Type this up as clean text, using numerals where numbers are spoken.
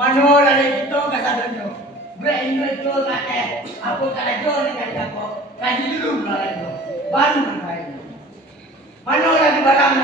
Mano lagi itu kasadonyo. Brain itu kate. Aku kada jo ni kate aku. Kaji dulu lah itu. Baru main. Mano lagi barang